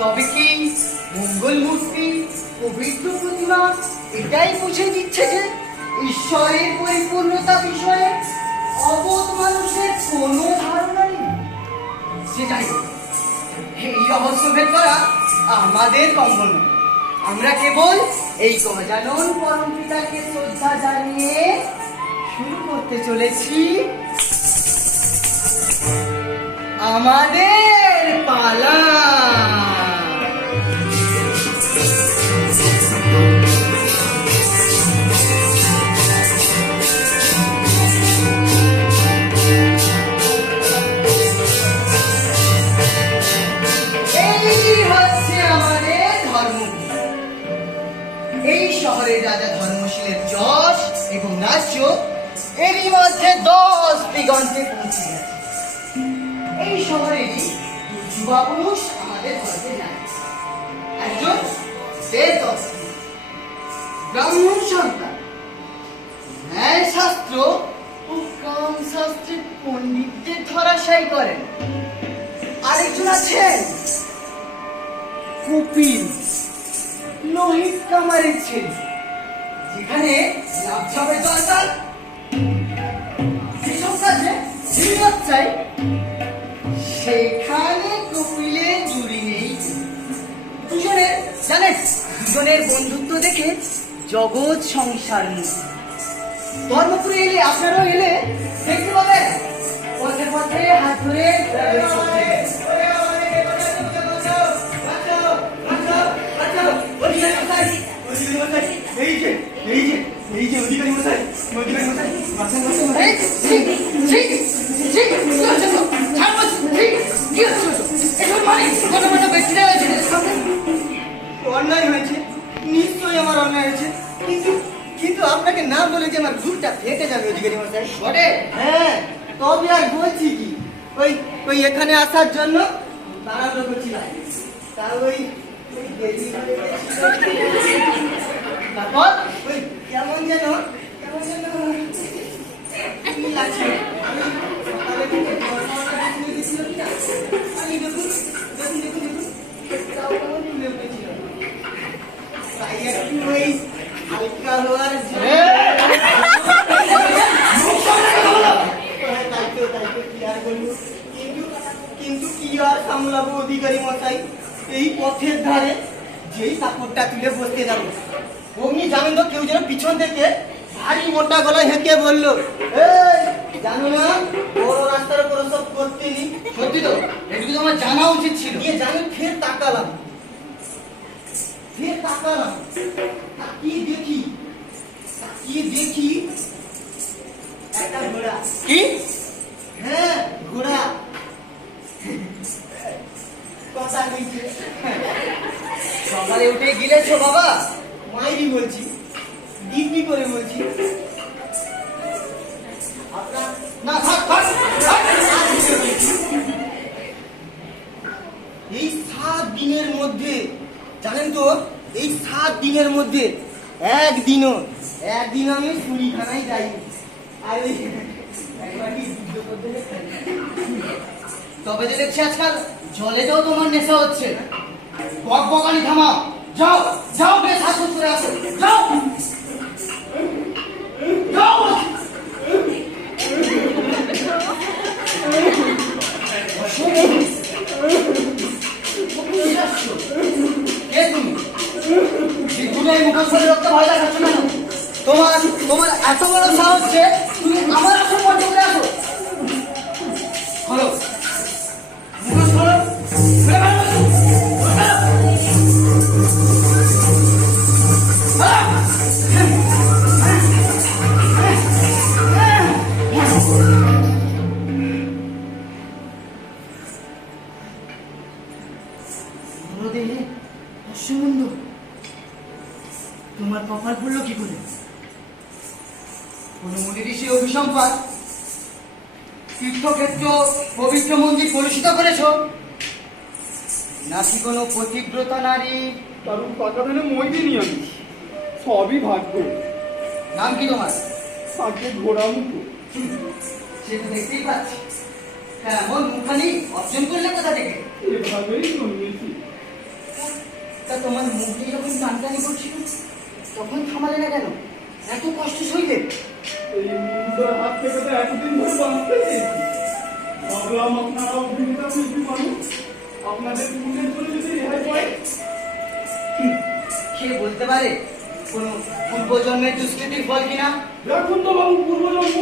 তবে কি মঙ্গল মূর্তি পবিত্র প্রতিমা এটাই বুঝে দিচ্ছে যে ঈশ্বরের পরিপূর্ণতা বিষয়ে অবোধ মানুষের কোনো ধারণা নেই। সেটাই এই রহস্য ভেদ করা আমাদের কম্বল। আমরা কেবল এই গজানন পরম পিতাকে শ্রদ্ধা জানিয়ে শুরু করতে চলেছি আমাদের পালা। এই শহরের রাজা ধর্মশীলের যশ এবং রাজ্য এরই মধ্যে 10 দিগন্তে পৌঁছে গেছে। এই শহরেরই যুবা পুরুষ আমাদের গর্বে যায়। একজন ব্রাহ্মণ সন্তান, ন্যায় শাস্ত্র ও কাম শাস্ত্রে পণ্ডিতদের ধরাশায়ী করেন। আরেকজন আছেন কপিল, লোহিত কামারের ছেলে। যেখানে লাভঝাপের দরকার, যেসব কাজে হিম্মত চাই, সেখানে কপিলের জুড়ি নেই। দুজনের বন্ধুত্ব দেখে জগৎ সংসার মুক্ত। ধর্মপুরে এলে, আপনারাও এলে দেখতে পাবেন পথে পথে হাত ধরে এই যে অধিকারী মশাই, অধিকারী মশাই, বাঁচান, বাঁচান, বাঁচান। এই, ঠিক, ঠিক, ঠিক, কি হচ্ছে তো? ছাড় বলছি, ঠিক, কি হচ্ছে তো? এসব মানে কত কত ব্যক্তিরা হয়েছে এদের সামনে। অন্যায় হয়েছে, নিশ্চয়ই আমার অন্যায় হয়েছে, কিন্তু কিন্তু আপনাকে না বলে যে আমার বুকটা ফেটে যাবে অধিকারী মশাই। বটে? হ্যাঁ, তবে আর বলছি কি, ওই ওই এখানে আসার জন্য তাড়াহুড়ো করছিলাম, তা ওই ওই দেরি হয়ে গেছিল। তারপর ওই কেমন যেন কি লাগছে, আমি সকালে থেকে বর্ষাটা শুনে দিয়েছিল কিনা, আমি দেখুন দেখুন দেখুন দেখুন তাও কেমন ফুলে উঠেছিল, তাই একটু ওই হালকা হওয়ার জন্য কি আর বলবো, কিন্তু কিন্তু কি আর সামলাবো অধিকারী মশাই, এই পথের ধারে যেই কাপড়টা তুলে বসতে যাবো অমনি জানেন তো কেউ যেন পিছন থেকে ভারী মোটা গলায় হেঁকে বললো, এই জানো না বড় রাস্তার উপর সব করতে নি। সত্যি তো, এটুকু তো আমার জানা উচিত ছিল। দিয়ে জানেন ফের তাকালাম, তাকিয়ে দেখি একটা ঘোড়া। কি? হ্যাঁ, ঘোড়া কথা কইছে। সকালে উঠে গিলেছো বাবা? মাইরি বলছি, ডিপি করে বলছি। আপনার না, থাক থাক থাক। এই 7 দিনের মধ্যে জানেন তো, এই 7 দিনের মধ্যে একদিনও আমি চুরিখানায় যাইনি, আর ওই একবার কি যুদ্ধ করতে যেতাম। তবে যে দেখছি আজকাল জলে যাও তোমার নেশা হচ্ছে। বক বকানি থামাও, যাও যাও, বেশ হাসু করে আসো, যাও যাও। কে তুমি? জীবনের মুখোশ রক্ত ভয় দেখাচ্ছ কেন? তোমার তোমার এত বড় সাহস যে তুমি আমার আসল পর্যন্ত করে আসো। খোলো মুখোশ, খোলো, খুলে বার করো। দেহে অসম্বন্ধ, তোমার কপাল পড়লো কি করে? কোন মুনি ঋষি অভিসম্পাদ তীর্থক্ষেত্র পবিত্র মন্দির কলুষিত করেছ, নাকি কোনো পতিব্রতা নারী? কারণ টাকা দিলে মই দিইনি আমি, সবই ভাগ্য। নাম কি তোমার? আগে ঘোড়া মুখো। সে তো দেখতেই পাচ্ছি। হ্যাঁ, এমন মুখানি অর্জন করলে কোথা থেকে? এভাবেই জন্মেছি। তা তোমার মুখে যখন টানটানি করছিল তখন থামালে না কেন? এত কষ্ট সইলে? এই নিন্দর হাত থেকে তো এতদিন ধরে বাঁচতে চেয়েছি। ভাবলাম আপনারা অভিনেতা শিল্পী মানুষ, আপনাদের পুণ্যের জন্য যদি রেহাই পাই। কে বলতে পারে কোন পূর্বজন্মের দুষ্কৃতির ফল কিনা? দেখুন তো বাবু, পূর্বজন্ম,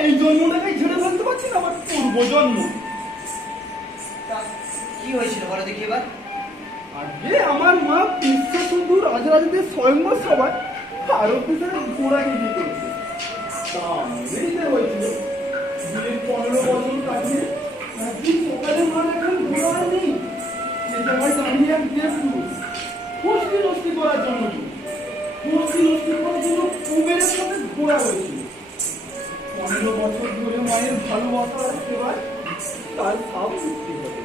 এই জন্মটাকে ছেড়ে ফেলতে পারছি না, আবার পূর্বজন্ম। তা কি হয়েছিল বলো দেখি এবার? আগে আমার মা বিশ্বসুন্দর রাজরাজদের স্বয়ংবর সভায় ভারত দেশের ঘোড়া বিক্রি করেছে। তাহলেই হয়েছিল বিয়ের 15 বছর কাটিয়ে একদিন সকালে মা এখন ঘোড়া নেই, সে জায়গায় দাঁড়িয়ে এক দেবদূত ফষ্টি নষ্টি করার জন্য কুবেরের সাথে ঘোড়া হয়েছিল। 15 বছর ধরে মায়ের ভালোবাসা আর সেবায় তার সাপ সৃষ্টি হবে।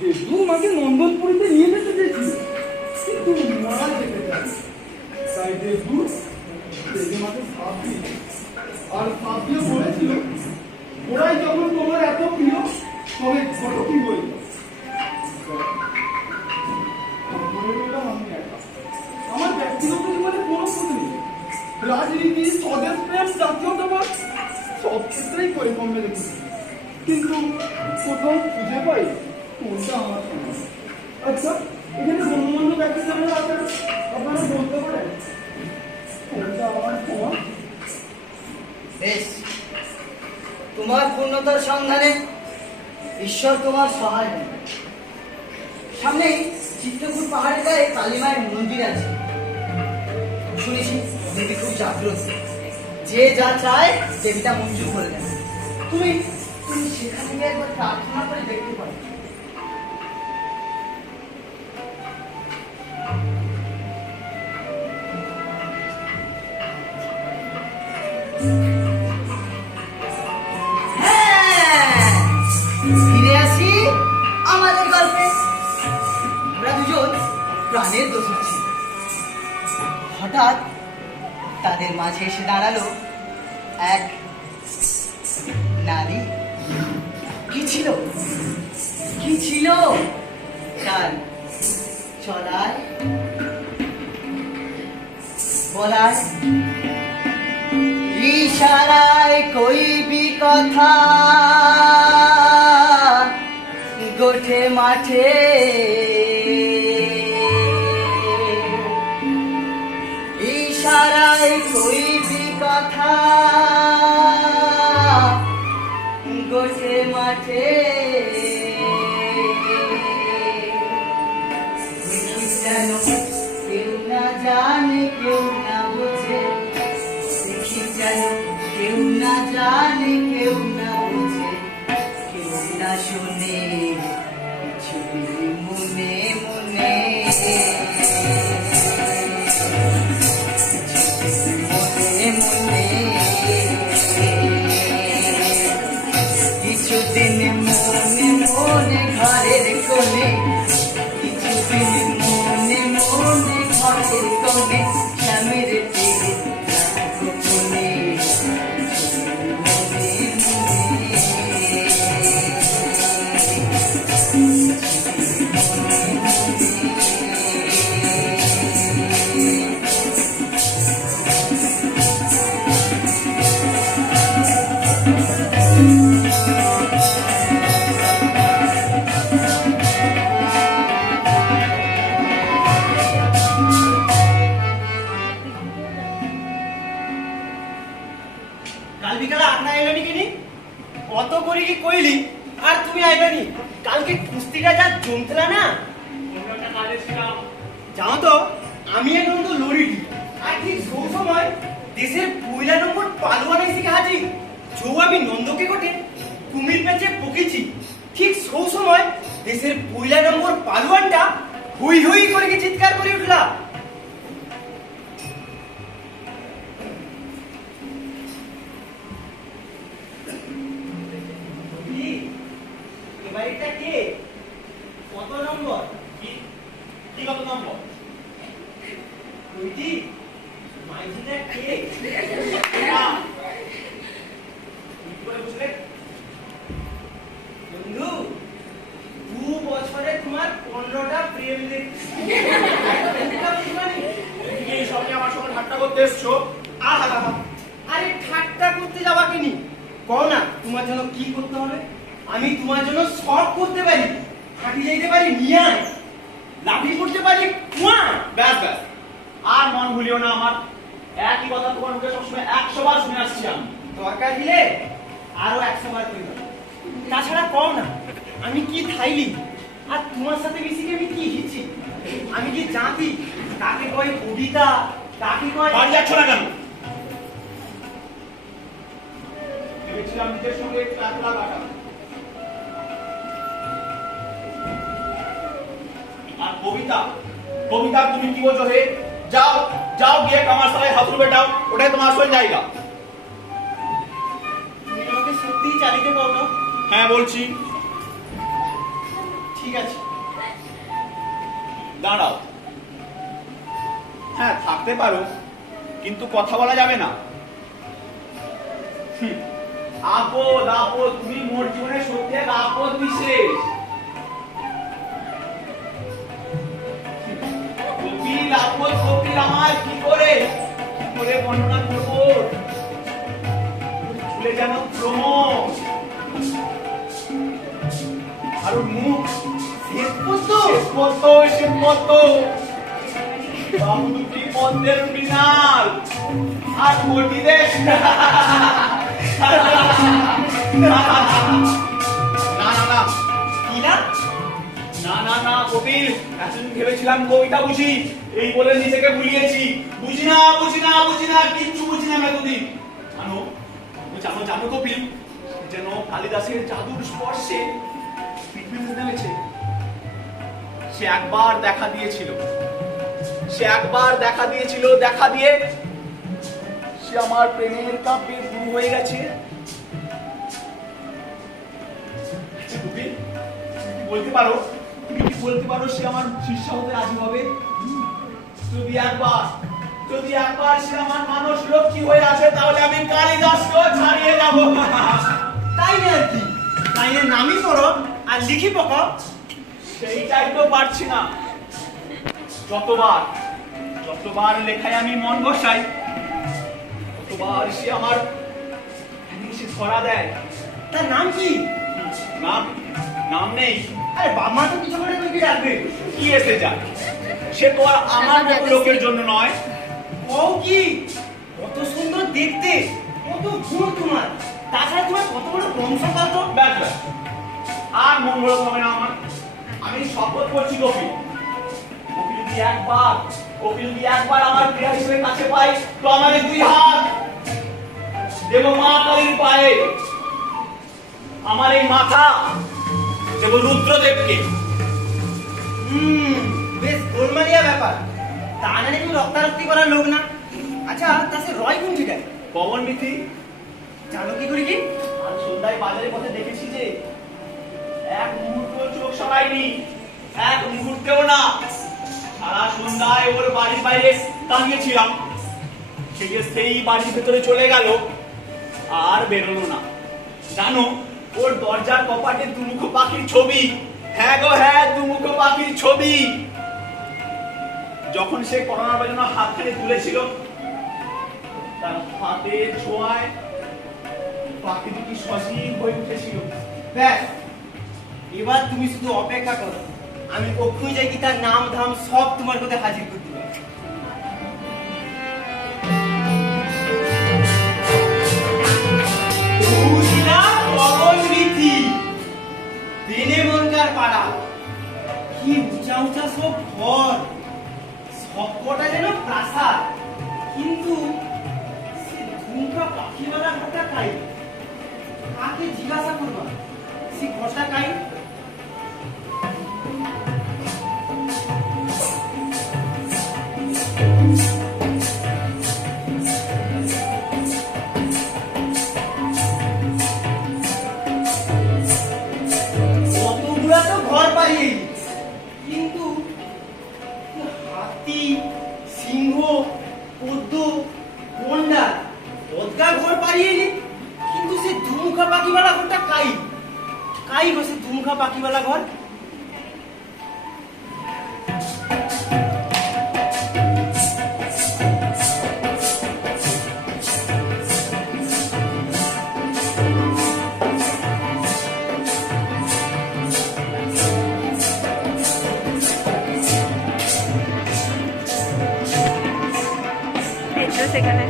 দেবদূত মাকে নন্দনপুরীতে নিয়ে যেতে চেয়েছিল, কিন্তু মা যেতে চায়। তাই দেবদূত দেবী মাকে সাপ দিয়েছে, আর সাপ দিয়ে বলেছিল, ওরাই যখন তোমার এত প্রিয় তবে ঘটো কি বই। আমি একা, আমার ব্যক্তিগত জীবনে কোনো ক্ষতি নেই। রাজনীতি, স্বদেশ প্রেম, জাতীয়তাবাদ সব ক্ষেত্রেই পরিকর্মে রেখেছি, কিন্তু কোথাও খুঁজে পাই কোনটা আমার সমাজ। আচ্ছা, এখানে গণ্যমান্য ব্যক্তি যারা আছেন, আপনারা বলতে পারেন কোনটা আমার সমাজ? বেশ, তোমার পূর্ণতার সন্ধানে ঈশ্বর তোমার সহায় হবে। সামনেই চিত্রকূট পাহাড়ের গায়ে কালী মায়ের মন্দির আছে, শুনেছি দেবী খুব জাগ্রত, যে যা চায় দেবীটা মঞ্জুর করে দেন। তুমি তুমি সেখানে গিয়ে একবার প্রার্থনা করে দেখতে পারো। হ্যাঁ, ফিরে আসি আমাদের গল্পে। আমরা দুজন প্রাণের দোষী ছিল। হঠাৎ তাদের মাঝে এসে দাঁড়ালো এক নারী। কি ছিল, কি ছিল তার চলায় বলায়? ইশারায় কইবি কথা গোঠে মাঠে, ইশারায় কইবি কথা গোঠে মাঠে। দেখিস যেন কেউ না জানে কেউ না বোঝে, দেখিস যেন কেউ না জানে কেউ না বোঝে, কেউ না শোনে ছবি মনে মনে, মনে মনে। কিছুদিন মনে মনে ঘরের কোণে, কিছুদিন মনে মনে ঘরের কোণে, স্বামীর তীরে গোপনে মনে কাল বিকালে আপনা আইলানি কিনি কত করি কি কইলি আর তুমি আইলানি? কালকে কুস্তিটা যা জমতলা না, অন্যটা কাজে ছিলাম। জানো তো আমি এখন তো লড়িটি, আর ঠিক সব সময় দেশের পয়লা নম্বর পালোয়ান এসে হাজির। যৌ আমি নন্দকে কোটে কুমির পেঁচে পকেছি, ঠিক সব সময় দেশের পয়লা নম্বর পালোয়ানটা হুই হুই করে কি চিৎকার করে উঠলা। এবারে এটা কে? কত নম্বর? কি কত নম্বর? ওইটি মাইজিটা কে? কি করে বুঝলে? বন্ধু, 2 বছরে তোমার 15টা প্রেম দেখছি। এই সব নিয়ে আমার সঙ্গে ঠাট্টা করতে এসছো? আরে ঠাট্টা করতে যাবা কিনি? কও না তোমার জন্য কি করতে হবে? আমি তোমার জন্য সব করতে পারি, হাঁটি যাইতে পারি নিয়ে লাঠি করতে পারি কুয়া। ব্যাস ব্যাস, আর মন ভুলিও না আমার। একই কথা তোমার মুখে সবসময় 100 বার শুনে আসছি আমি। দরকার দিলে আরো 100 বার করি। তাছাড়া কও না আমি কি থাইলি, আর তোমার সাথে বেশি আমি কি হিচ্ছি? আমি কি জাতি কাকে কয় কবিতা, কাকে কয় বাড়ি যাচ্ছ না কেন? ভেবেছিলাম নিজের সঙ্গে একটু একলা কাটাবো। আর কবিতা, কবিতা তুমি কি বলছো হে? যাও যাও গিয়ে কামারশালায় হাতুড়ি বেটাও, ওটাই তোমার আসল জায়গা। তুমি আমাকে সত্যিই চালিতে কও না? হ্যাঁ বলছি। ঠিক আছে দাঁড়াও। হ্যাঁ থাকতে পারো, কিন্তু কথা বলা যাবে না। আপদ আপদ, তুমি মোর জীবনে সত্যি এক আপদ বিশেষ। কপিল আপদ, কপিল আমার কি করে বর্ণনা করবো? ভুলে যেন ক্রমশ আর ওর মুখ বাবু দুটি পদ্মের মৃণাল আর কোটি দেশ। না না না কি না? না না না কপিল, এতদিন ভেবেছিলাম কবিতা বুঝি, এই বলে নিজেকে ভুলিয়েছি। বুঝি না কিচ্ছু বুঝি না এতদিন। জানো কপিল, যেন কালিদাসের জাদুর স্পর্শে পৃথিবীতে নেমেছে। সে একবার দেখা দিয়েছিল, দেখা দিয়ে সে আমার প্রেমের কাব্যে গুরু হয়ে গেছে। আচ্ছা কপিল, তুমি কি বলতে পারো সে আমার শিষ্য হতে রাজি হবে? যদি একবার সে আমার মানস লক্ষ্মী হয়ে আসে, তাহলে আমি কালিদাসকেও ছাড়িয়ে যাব। তাই না আর কি, তাই না নামই করো আর লিখি পকাও। সেইটাই তো পারছি না। যতবার লেখায় আমি মন বসাই, ততবার সে আমার সে ধরা দেয়। তার নাম কি? নাম নেই। আরে বাবা তো কিছু করে তুমি কি রাখবে? কি এসে যায়, সে তো আর আমার মতো লোকের জন্য নয়। ও কি কত সুন্দর দেখতে, কত গুণ তোমার, তাছাড়া তোমার কত বড় বংশকাল তো। ব্যাস, আর মন গড়াতে হবে না আমার। আমি শপথ করছি কপিল যদি একবার আমার প্রিয়া হিসেবে কাছে পাই, তো আমার 2 হাত দেব মা কালীর পায়ে, আমার এই মাথা দেব রুদ্রদেবকে। বেশ গোলমালিয়া ব্যাপার। তা না তুমি রক্তারক্তি করার লোক না। আচ্ছা তা সে রয় কোন ঠিকায়? পবন মিথি। জানো কি করে কি? আজ সন্ধ্যায় বাজারের পথে দেখেছি যে এক মুহূর্ত চোখ সরাইনি, এক মুহূর্তেও না। সারা সন্ধ্যায় ওর বাড়ির বাইরে দাঁড়িয়েছিলাম। সে যে সেই বাড়ির ভেতরে চলে গেল, আর বেরোলো না। জানো, ওর দরজার কপাটে দুমুখো পাখির ছবি। হ্যাঁ গো হ্যাঁ, দুমুখো পাখির ছবি। যখন সে করোনা বাজানো হাতখানি তুলেছিল, তার হাতের ছোঁয়ায় পাখি দুটি সজীব হয়ে উঠেছিল। ব্যাস, এবার তুমি শুধু অপেক্ষা করো, আমি কক্ষই যাই কি তার নাম ধাম সব তোমার কাছে হাজির করতে পারি। পাড়া কি উঁচা উঁচা সব ঘর, সবকটা যেন প্রাসাদ, কিন্তু সে ঝুমকা পাখিওয়ালা ঘরটা কাই? কাকে জিজ্ঞাসা করবা সে ঘরটা কাই? ঘর পাইয়ে, কিন্তু হাতি, সিংহ, পদ্ম, গন্ডার, পদ্মার ঘর পাইয়ে, কিন্তু সে দুমুখা পাখিওয়ালা ঘরটা কাই গো সে দুমুখা পাখিওয়ালা ঘর? সেখানে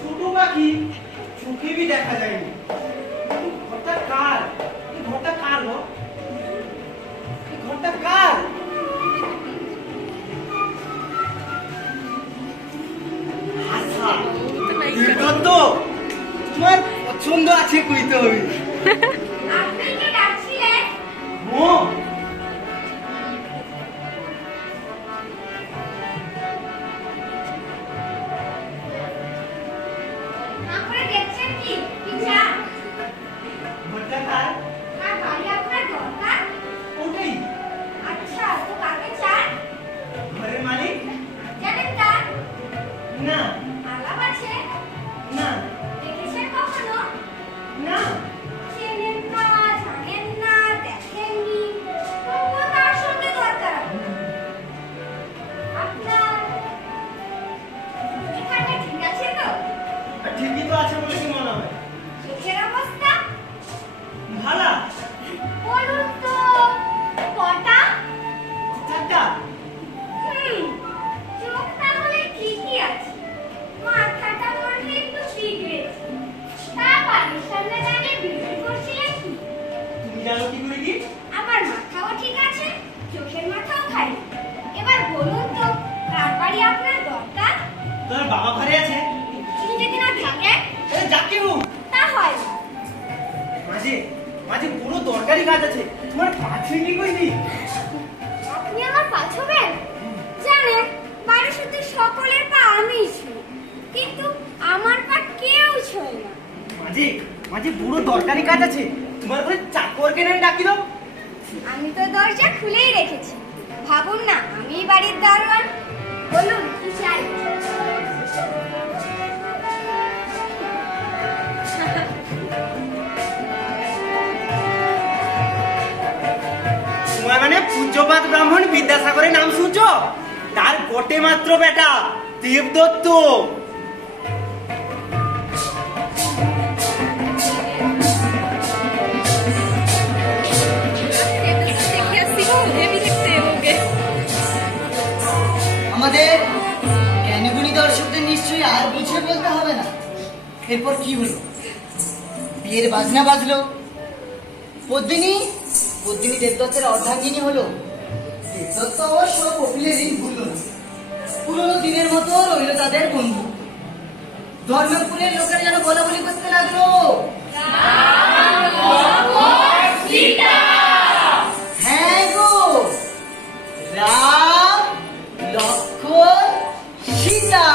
ছোট পাখি চোখে বি দেখা যায়নি। ঘরটা কার? ঘরটা কার গো? ঘরটা কার? তো তোমার পছন্দ আছে কইতে হবে। আপনি কি ডাকছিলেন? ও আপনারা দেখছেন কি? কি চান? ঘরটা কার? আর বাড়ি আপনার দরকার? ওটাই আচ্ছা, তো কাকে চান? ঘরের মালিক? জানেন তার? না আলাপ আছে? না দেখেছেন কখনো? না চেনেন না, জানেন না, দেখেননি, তবুও তার সঙ্গে দরকার আপনার। এখানে ঠিক আছে তো? ঠিকই তো আছে বলে কি মনে হয়? চোখের অবস্থা ভালা বলুন তো, কটা? তোমার বাবা ঘরে আছে? তুমি যদি না থাকে যাকে হোক তা হয় না। মাঝে মাঝে পুরো দরকারি কাজ আছে, তোমার পাছে কি কইনি? আপনি আমার পা ছবেন? জানেন বাড়ির শুধু সকলের পা আমিই ছুঁই, কিন্তু আমার পা কেউ ছোঁয় না। মাঝে মাঝে পুরো দরকারি কাজ আছে, তোমার ঘরে চাকর কেন ডাকি দাও। আমি তো দরজা খুলেই রেখেছি, ভাবুন না আমি বাড়ির দারোয়ান। বলুন কি চাই? তোমার মানে পূজ্যপাত ব্রাহ্মণ বিদ্যাসাগরের নাম শুনছো? তার বটে মাত্র বেটা দেবদত্ত। আমাদের জ্ঞানীগুণী দর্শকদের নিশ্চয়ই আর বুঝিয়ে বলতে হবে না এরপর কি হলো। বিয়ের বাজনা বাজলো, পদ্মিনী দেবদত্তের অর্ধাঙ্গিনী হলো। দেবদত্ত অবশ্য কপিলের ঋণ ভুলল না, পুরোনো দিনের মতো রইল তাদের বন্ধু। ধর্মপুরের লোকেরা যেন বলা বলি করতে লাগলো, হ্যাঁ গো, রাম লক্ষ্মণ সীতা।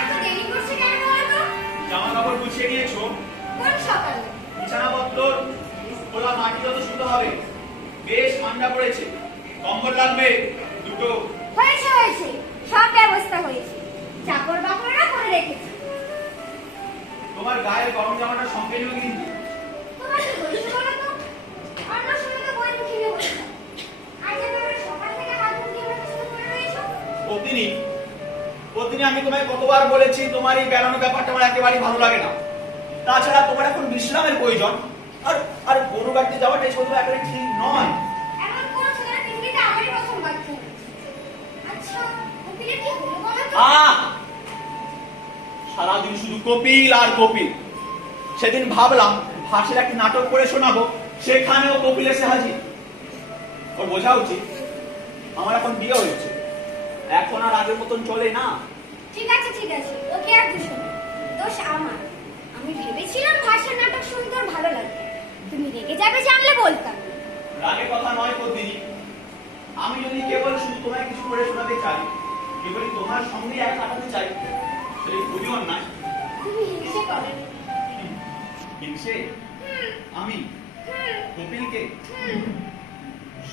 এত দেরি করছে কেন বলো তো? জামা কাপড় গুছিয়ে নিয়েছো? কোন সকালে? বিছানাপত্র খোলা মাটি যত শুতে হবে। বেশ ঠান্ডা পড়েছে, কম্বল লাগবে দুটো। হয়েছে হয়েছে, সব ব্যবস্থা হয়েছে, চাকর বাকররা করে রেখেছে। তোমার গায়ের গরম জামাটা সঙ্গে নিও কিন্তু। তোমার কি হয়েছে বলো তো? অন্য সময় তো বই মুখে নিয়ে বসে থাকো। আজ একেবারে সকাল থেকে হাত মুখ দিয়ে বসে শুরু করে রয়েছো। পত্নী আমি তোমায় কতবার বলেছি তোমার এই বেড়ানো ব্যাপারটা আমার একেবারেই ভালো লাগে না। তাছাড়া তোমার এখন বিশ্রামের প্রয়োজন, আর আর গরু কাটতে যাওয়াটা এই শুধু একেবারে ঠিক নয়। এমন করছো যেন পৃথিবীতে আমারই প্রথম বাচ্চা হয়েছে। আচ্ছা, কপিলের কি হলো বলো তো? সারাদিন শুধু কপিল আর কপিল। সেদিন ভাবলাম ভাষের একটি নাটক করে শোনাবো, সেখানেও কপিল এসে হাজির। ওর বোঝা উচিত আমার এখন বিয়ে হয়েছে, এখন আর আগের মতন চলে না। ঠিক আছে ওকে আর দোষ নেই, দোষ আমার। আমি ভেবেছিলাম ভাষার নাটক শুনতে ওর ভালো লাগবে, তুমি রেগে যাবে জানলে বলতাম। রাগের কথা নয় পদ্মিনী, আমি যদি কেবল শুধু তোমায় কিছু করে শোনাতে চাই, কেবলই তোমার সঙ্গে এক কাটাতে চাই, সেটা খুবই অন্যায়। তুমি হিংসে করো। হিংসে? আমি কপিলকে?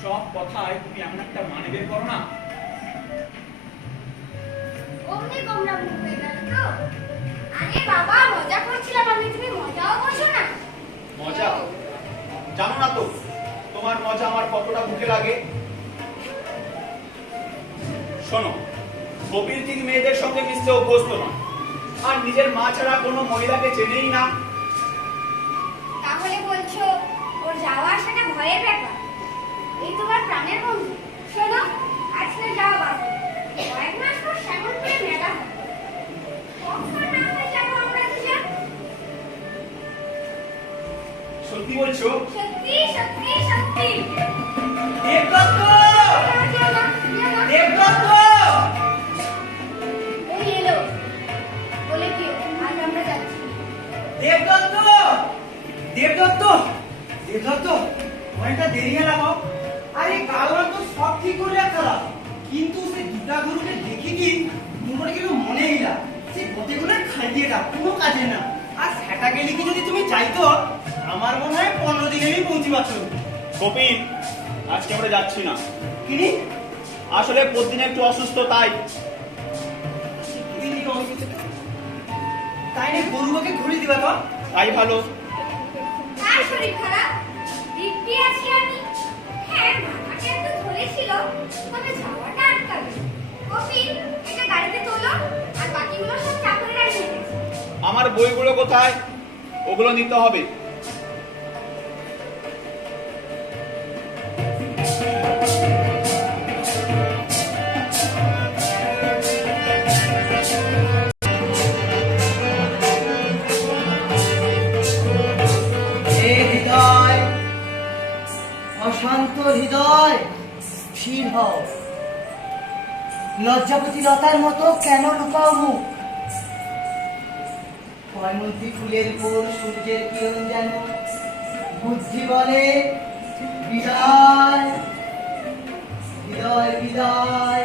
সব কথায় তুমি এমন একটা মানে বের করো না। অমনি গোমরা মুখ হয়ে গেল তো? আরে বাবা, মজা করছিলাম আমি, তুমি মজাও করছো না। মজা? জানো না তো তোমার মজা আমার কতটা বুকে লাগে। শোনো, কপিল ঠিক মেয়েদের সঙ্গে মিশতে অভ্যস্ত নয়, আর নিজের মা ছাড়া কোনো মহিলাকে চেনেই না। তাহলে বলছো ওর যাওয়া আসাটা ভয়ের ব্যাপার? এই তোমার প্রাণের বন্ধু। শোনো, আজকে যাওয়া বাদ, কয়েক মাস পর শ্যামলপুরে মেলা হবে। কখন না হয় যাবো আমরা দুজন। সত্যি বলছো? সত্যি সত্যি সত্যি। দেবদত্ত! দেবদত্ত! ওই এলো, বলে দিও আজ আমরা যাচ্ছি। দেবদত্ত! দেব দত্ত অনেকটা দেরি হয়ে লাগো। আরে কারণ তো সব ঠিক করে রাখা, কিন্তু সে দুটা গরুকে দেখি কি মোটামুটি কিন্তু মনে এলা সে গতিগুলো খাইয়েটা কোনো কাজে না। আর সেটা গেলে কি যদি তুমি চাইতো আমার মনে হয় 15 দিনেরই পৌঁছি পাচ্ছ। কপিল, আজকে আমরা যাচ্ছি না। কিনি আসলে প্রতিদিন একটু অসুস্থ, তাই তাই নিয়ে গরুকে ঘুরিয়ে দিবা তো। তাই ভালো। আর শরীর খারাপ দিব্যি আছি আমি। হ্যাঁ, মাথাটা একটু ধরেছিল, তবে যাওয়াটা আটকাবে। কপিল, এটা গাড়িতে তোলো, আর বাকিগুলো সব চাকরিরা নিয়ে গেছে। আমার বইগুলো কোথায়? ওগুলো নিতে হবে। হে হৃদয়, অশান্ত হৃদয়, স্থির হও। লজ্জাপতি লতার মতো কেন লুকাও মুখ? কয়মন্তী ফুলের উপর সূর্যের কিরণ যেন বুদ্ধি বলে বিদায়। বিদায় বিদায়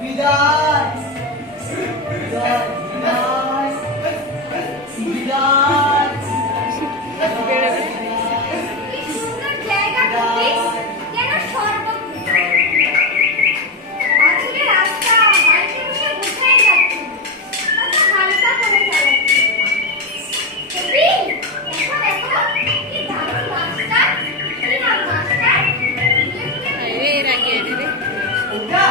বিদায় বিদায় বিদায় বিদায়। কি সুন্দর জায়গা কপিল, যেন স্বর্গপুর। পাথুরে রাস্তা, বাইকে বসে বোঝাই যাচ্ছে, কত হালকা করে চালাচ্ছে। কপিল, দেখো দেখো, কি দারুণ রাস্তা, কি নাম রাস্তার? ওটা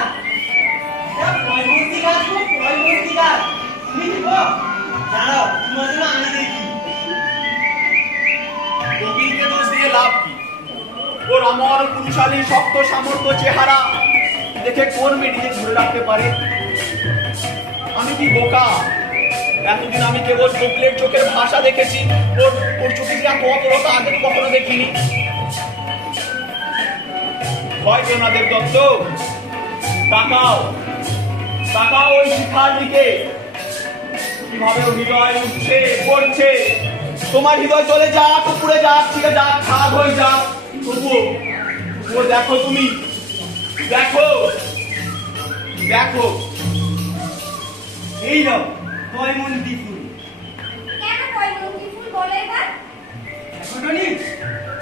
এটা পয়মন্তী গাছ গো, পয়মন্তী গাছ। তুমি দেখো দাঁড়াও, তোমার জন্য আনি দেখি। কপিলকে দোষ দিয়ে লাভ কি? ওর অমর পুরুষালী শক্ত সামর্থ্য চেহারা দেখে কোন মেয়ে নিজে ধরে রাখতে পারে? আমি কি বোকা? এতদিন আমি কেবল কপিলের চোখের ভাষা দেখেছি, ওর ওর চোখে যে এত অতরতা আগে তো কখনো দেখিনি। ভয় কেউ না দেবদত্ত, তাকাও তাকাও ওই শিখার দিকে, কিভাবে ওর হৃদয় উঠছে পড়ছে। তোমার হৃদয় চলে যাক, উপরে যাক, ছিঁড়ে যাক, খারাপ হয়ে যাক, তবুও ও দেখো, তুমি দেখো দেখো। এই নাও পয়মন্তী ফুল। কেন পয়মন্তী ফুল বলে এবার? দেখো টনি,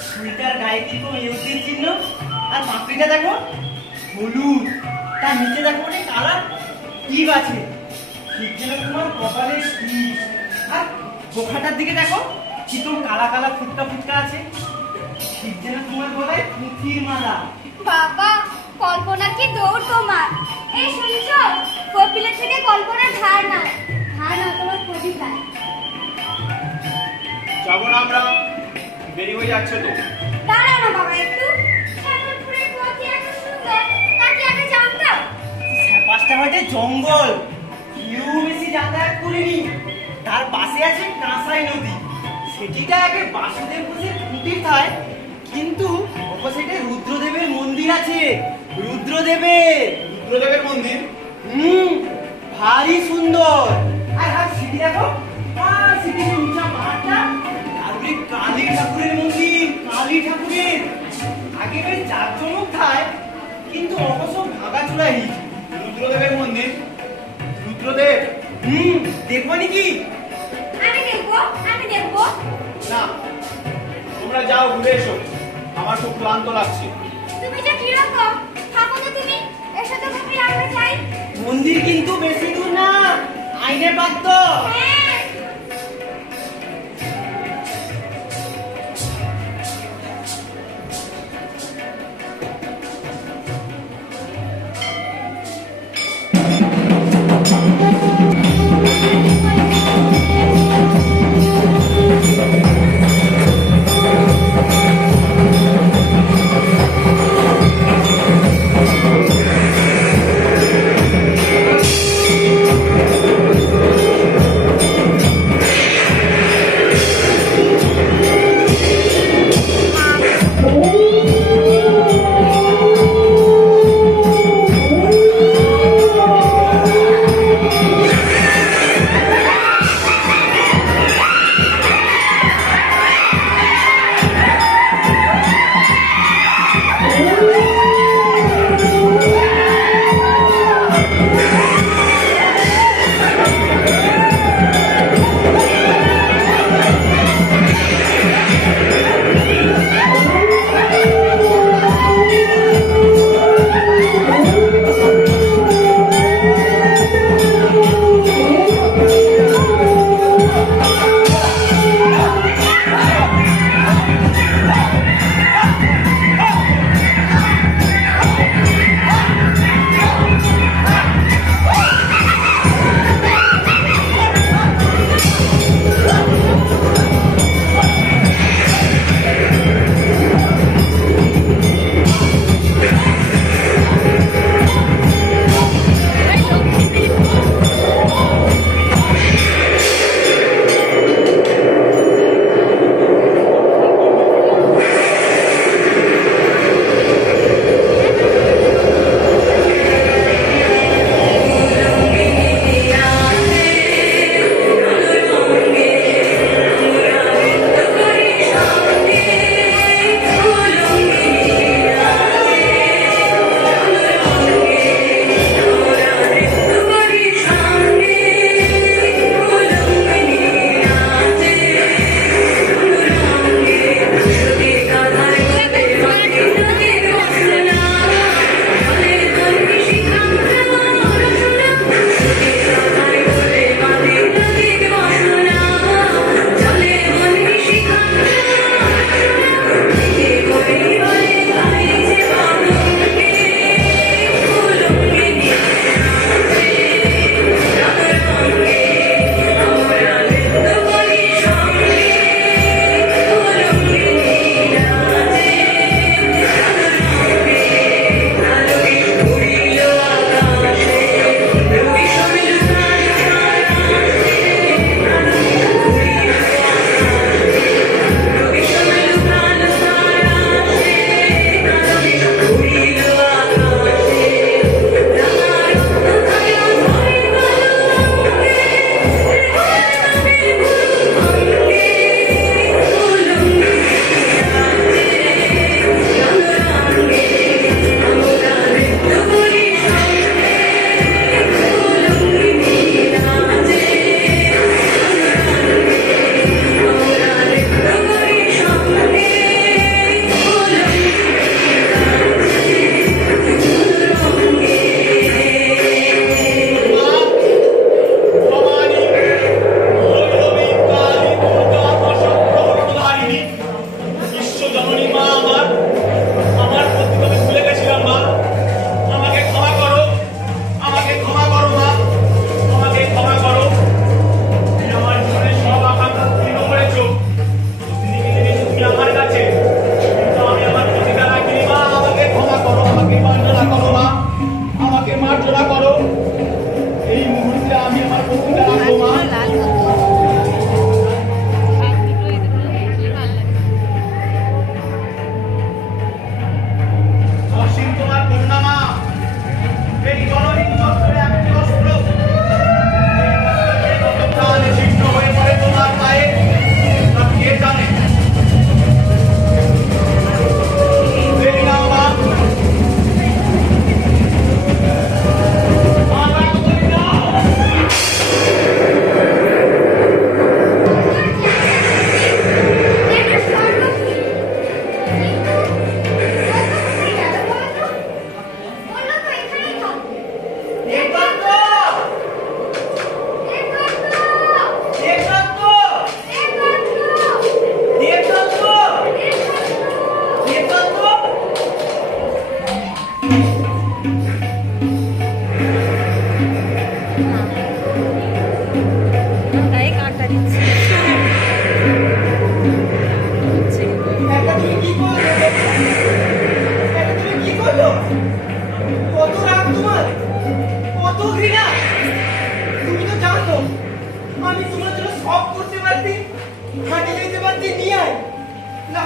ফুলটার গায়ে কি কোনো ইউসির চিহ্ন, আর পাপড়িটা দেখো হলুদ, তার নিচে দেখো অনেক কালার টিপ আছে, ঠিক যেন তোমার কপালের টিপ। আর গোখাটার দিকে দেখো কিরকম কালা কালা ফুটকা ফুটকা আছে, ঠিক যেন তোমার গলায় পুঁথির মালা। বাবা, কল্পনা কি দৌড় তোমার! এই শুনছো, কপিলের থেকে কল্পনার ধার না তোমার কবিতায়। যাবো না আমরা? দেরি হয়ে যাচ্ছে তো। দাঁড়াও না বাবা একটু, শ্যামলপুরের পথে এত সুন্দর, তাকে আগে জানতাম। পাঁচটা বাজে জঙ্গল, কেউ বেশি যাতায়াত করিনি। তার পাশে আছে কাঁসাই নদী, সেটিটা আগে বাসুদেব ঘোষের খুঁটির ঠায়, কিন্তু অপোজিটে রুদ্রদেবের মন্দির আছে। রুদ্রদেবের মন্দির? ভারী সুন্দর। আর সিটি দেখো, আর সিটি উঁচা পাহাড়টা, তারপরে কালী ঠাকুরের মন্দির, কালী ঠাকুরের আগে বেশ জাঁকজমক খায়, কিন্তু অবশ্য ভাঙাচোরা হিট। রুদ্রদেবের মন্দির? রুদ্রদেব? দেখবো নাকি? আমি দেখবো। না, তোমরা যাও, ঘুরে এসো, আমার খুব ক্লান্ত লাগছে। তুমি যে কিরকম, থাকো তো তুমি, এসো তো কপিল, আমরা যাই। মন্দির কিন্তু বেশি দূর না, আইনে পাত্র। হ্যাঁ।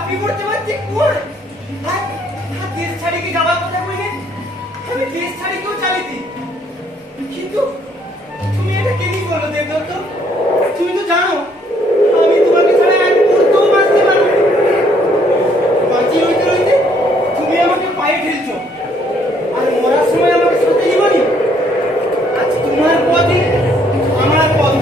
বিপরীতে মারছি কোন দেশ ছাড়ি কি যাবার কথা বললেন? আমি দেশ ছাড়ি কেউ চালিতি, কিন্তু তুমি এটা কেনই বলো দেবদত্ত? তুমি তো জানো আমি তোমাকে ছাড়া এক মুহূর্তও বাঁচতে পারবো না। বাঁচিয়ে রইতে রইতে তুমি আমাকে পায়ে ঠেলছো, আর মরার সময় আমাকে সাথে জীবনী। আজ তোমার পথে আমার পথ।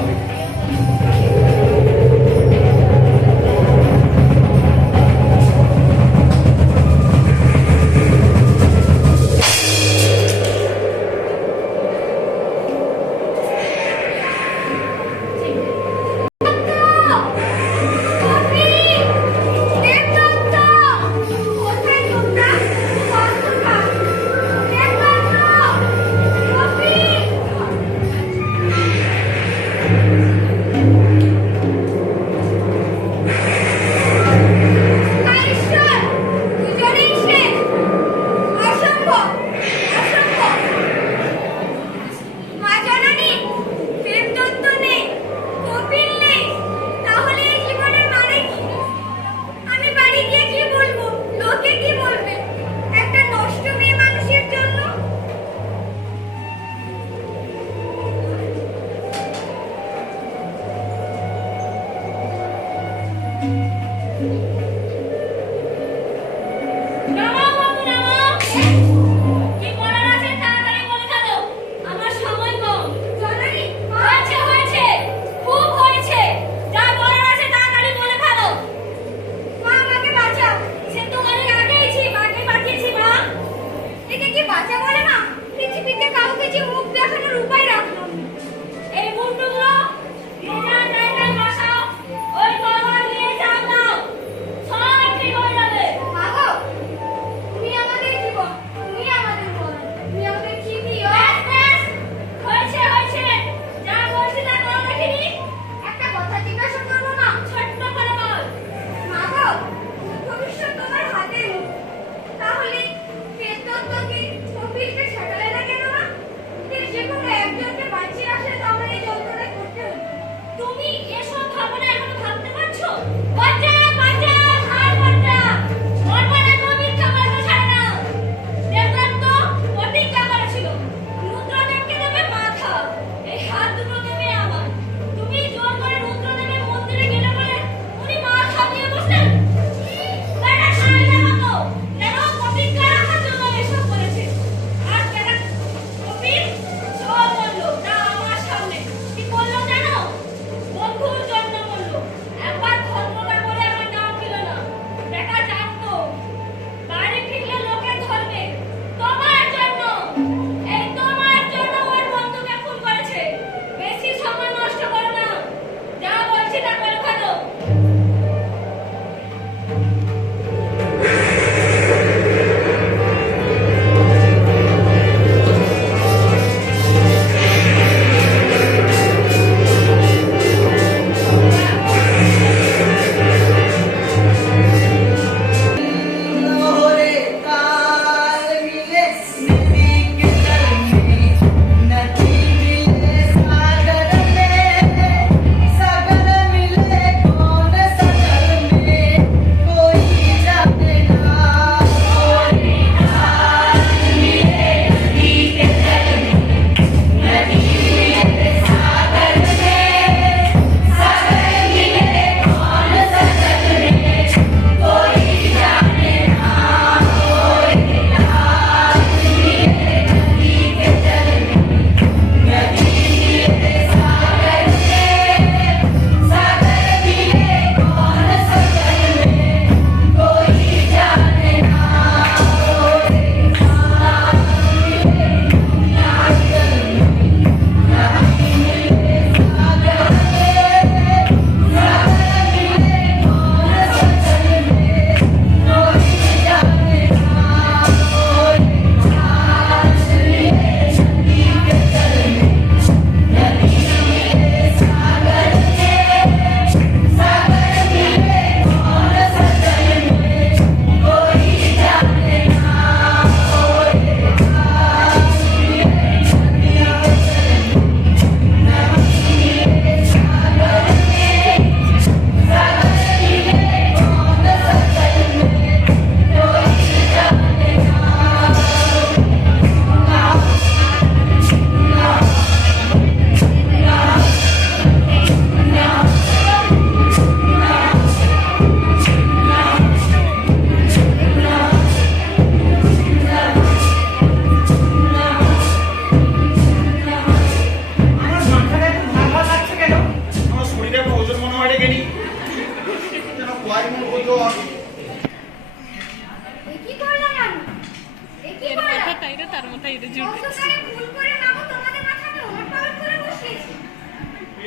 মাথায় রে তার মাথায় রে জুট অন্ধকারে ভুল করে মাগো তোমাদের মাথায় ওলটপালট করে বসিয়েছি।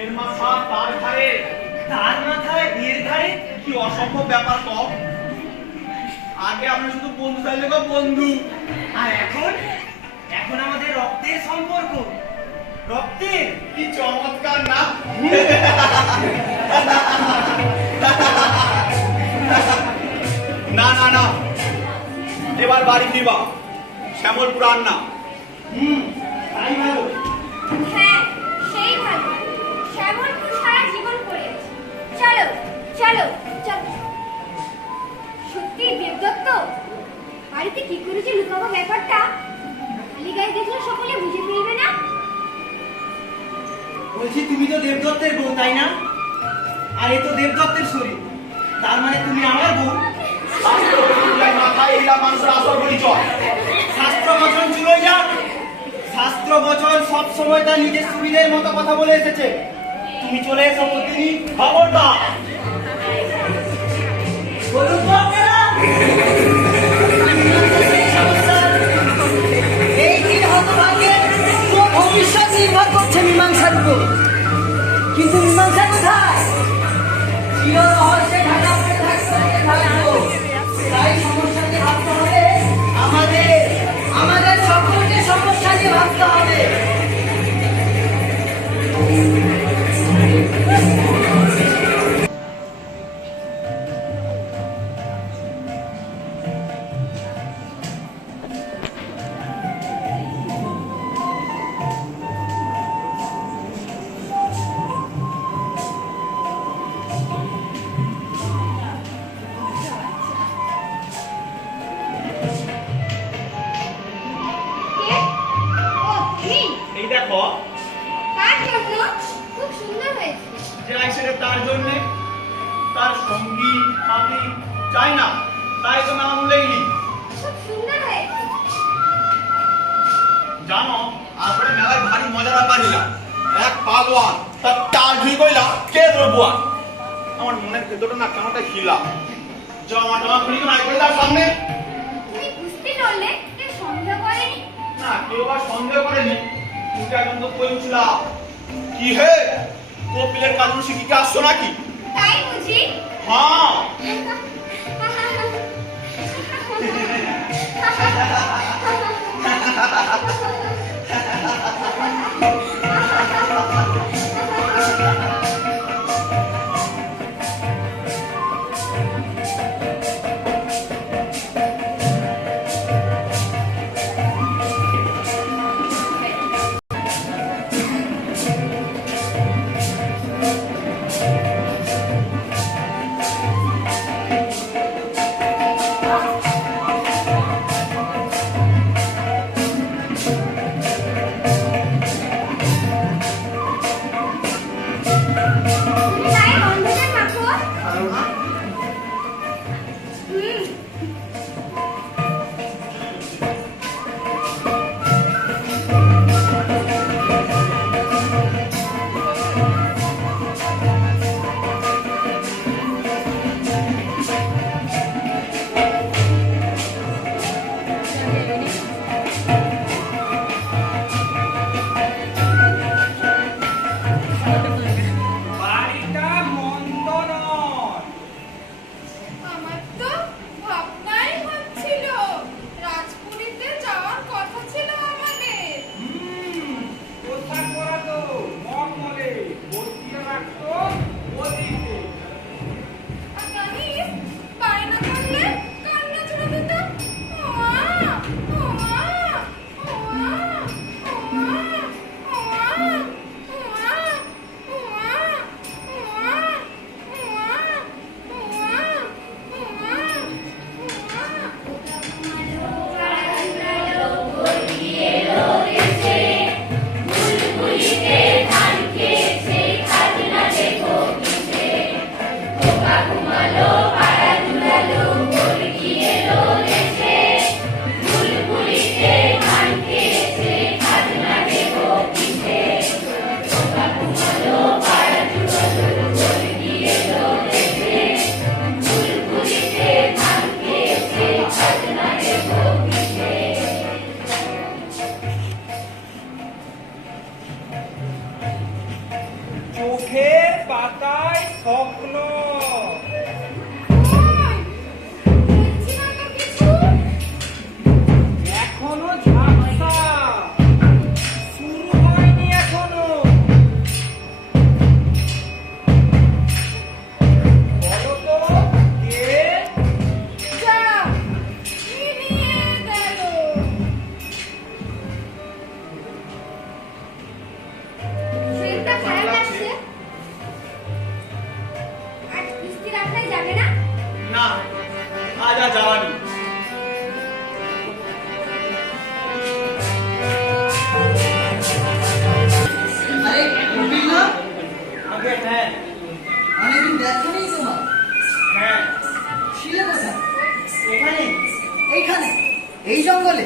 এর মাথা তার ধারে, তার মাথায় এর ধারে, কি অসম্ভব ব্যাপার কম। আগে আমরা শুধু বন্ধু চাইলে গো বন্ধু, আর এখন এখন আমাদের রক্তের সম্পর্ক। রক্তের কি চমৎকার না? না না না, এবার বাড়ি ফিরবা, শ্যামলপুর আর না। তাই ভালো। হ্যাঁ, সেই ভালো। শ্যামলপুর সারা জীবন পড়ে আছে। চলো চলো চলো। সত্যি দেবদত্ত বাড়িতে কি করেছে লুকাবো ব্যাপারটা খালি গায়ে দেখলে সকলে বুঝে ফেলবে না? বলছি তুমি তো দেবদত্তের বউ তাই না? আর এ তো দেবদত্তের শরীর, তার মানে তুমি আমার বউ। শাস্ত্র বলে মাথায় এরা মানুষের আসল পরিচয়। শাস্ত্র বচন চুলোয় যাক। শাস্ত্র বচন সব সময় তার নিজের সুবিধের মতো কথা বলে এসেছে। তুমি চলে এসো প্রতিদিন। খবরদার, বলুন তো আপনারা। এই দিন হতভাগ্যের পুরো ভবিষ্যৎ নির্ভর করছে মীমাংসার উপর। কিন্তু মীমাংসা কোথায়? চির রহস্যে ঢাকা পড়ে থাকবো। তাই সমস্যাকে ভাবতে হবে আমাদের সকলকে সমস্যা নিয়ে ভাবতে হবে। কে? ও তুমি? এই দেখো, কার জন্য? খুব সুন্দর হয়েছে। যে আইসে তার জন্য, তার সঙ্গী সাথী চাই না, তাই তো নাম লেগলি। খুব সুন্দর হয়েছে। জানো, আসলে মেলায় ভারী মজার ব্যাপার নিলাম। এক পালোয়ান তার টাল ঝুই কইলা কে দ্রব্যান। আমার মনের ভেতরটা না কেমনটা খিলা। জামা টামা খুলি তো নাই করে তার সামনে। তুমি বুঝতে পারলে কেউ সন্দেহ করেনি? না, কেউ আর সন্দেহ করেনি। কিন্তু এখন তো কই উঠলা। কি হে, কপিলের কাজু শিখিকে আসছো নাকি? তাই বুঝি? হ্যাঁ, তুমি গায়ে গন্ধটা মাখো। বাড়িটা মন্দ নয়। আমার তো ভাব যা যাওয়ানি। আরে কপিল না, আগে হ্যাঁ অনেকদিন দেখা নেই তোমার। হ্যাঁ ছিলে কোথায়? এখানে এইখানে, এই জঙ্গলে?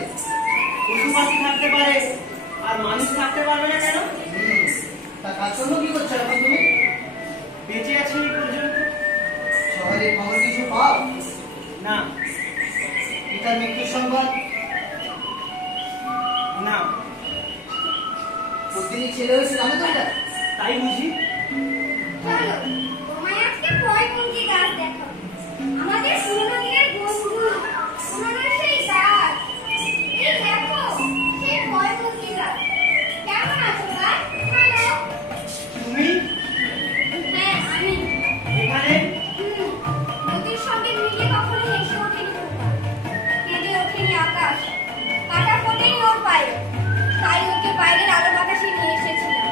পশু পাখি থাকতে পারে আর মানুষ থাকতে পারবে না কেন? তা কাজকর্ম কি করছো এখন তুমি? বেঁচে আছি এই পর্যন্ত। শহরে খবর কিছু পাও? না পিতার মৃত্যুর সংবাদ? না, প্রতিদিনই ছেলে হয়েছে জানো তো এটা? তাই বুঝি। চলো তোমায় আজকে পয়মুঙ্গি গাছ দেখো। আমাদের পুরনো দিনের বন্ধু, পুরনো সেই গাছ। এই দেখো সেই পয়মুঙ্গি গাছ। কেমন আছো গাছ? হ্যালো। তুমি হ্যাঁ আমি। এখানে? নদীর সঙ্গে মিলে কখনো হেসে ওঠেনি খোকা, কেঁদে ওঠেনি আকাশ, কাটা ফোটেনি ওর পায়ে। তাই ওকে বাইরের আলো বাতাসে নিয়ে এসেছিলাম।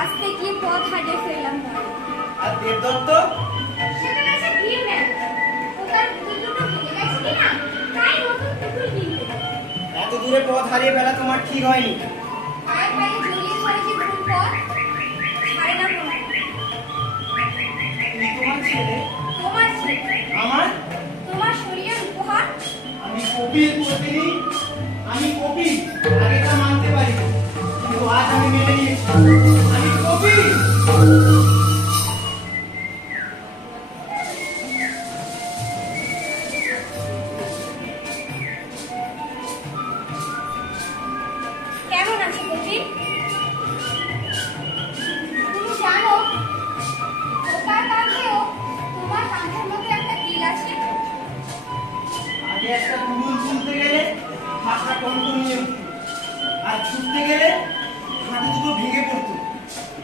আস্তে গিয়ে পথ হারিয়ে ফেললাম তাই। আর দেবদত্ত? সেটা কাছে ভিড় নেই। ও তার পুতুল দুটো ভেঙে গেছে কিনা তাই নতুন পুতুল কিনতে। এত দূরে পথ হারিয়ে ফেলা তোমার ঠিক হয়নি। পায়ে পায়ে জড়িয়ে ধরেছি ভুল পথ, ছাড়ে না কোনো। তুমি তোমার ছেলে, তোমার ছেলে, আমার? তোমার শরীরের উপহার। আমি কপিল প্রতিদিন, আমি কপিল। আগে তা মানতে পারি, কিন্তু আজ আমি মেনে নিয়েছি আমি কপিল। কেমন আছো কবি? তুমি জানো ওটার কাঁধেও তোমার কাঁধের মতো একটা তিল আছে। আগে একটা কুড়ুল তুলতে গেলে হাতটা কণ্ঠ নিয়ে উঠত, আর ছুটতে গেলে হাতে দুটো ভেঙে পড়তো।